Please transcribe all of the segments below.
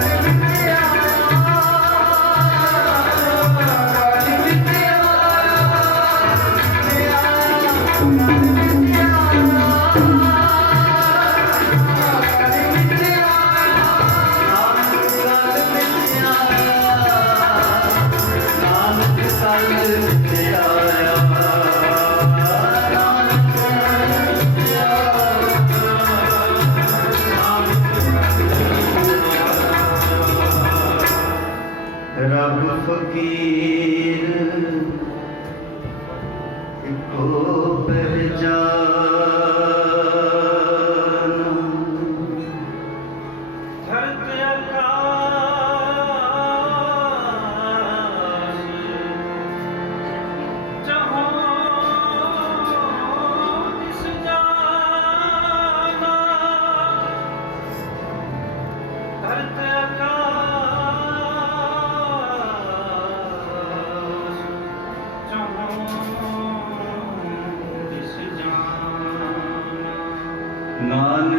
alegria. की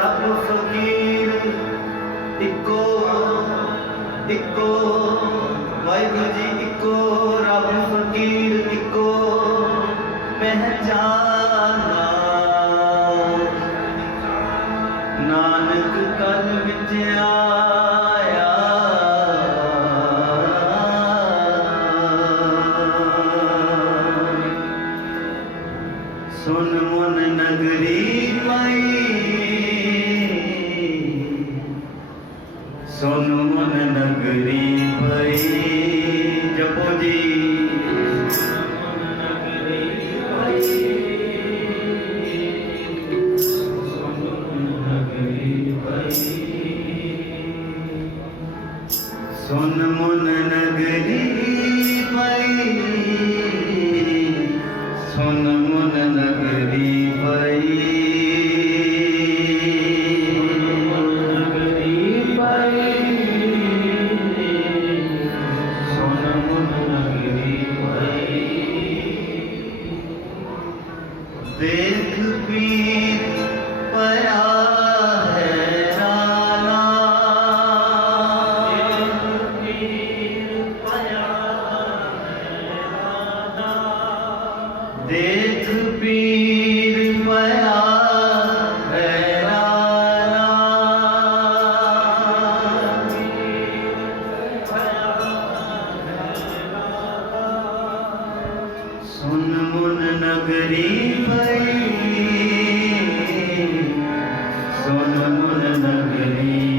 ਰੱਬ ਫਕੀਰ, ਇੱਕੋ ਇੱਕੋ, ਵਾਹਿਗੁਰੂ ਜੀ ਇੱਕੋ, ਰੱਬ ਫਕੀਰ ਇੱਕੋ, ਪਹਿਚਾਨਾ। ਨਾਨਕ ਕਲ ਵਿੱਚ ਆਇਆ। ਸੁਨ ਮਨ ਨਗਰੀ ਮਾਈ। ਸੋਨ ਮਨ ਨਗਰੀ ਭਈ ਜਪੋ ਜੀ। ਸੁਨ ਮਨ ਨਗਰੀ ਦੇਖ ਪੀਰ ਪਿਆ सुनमुन नगरी भई सुनमुन नगरी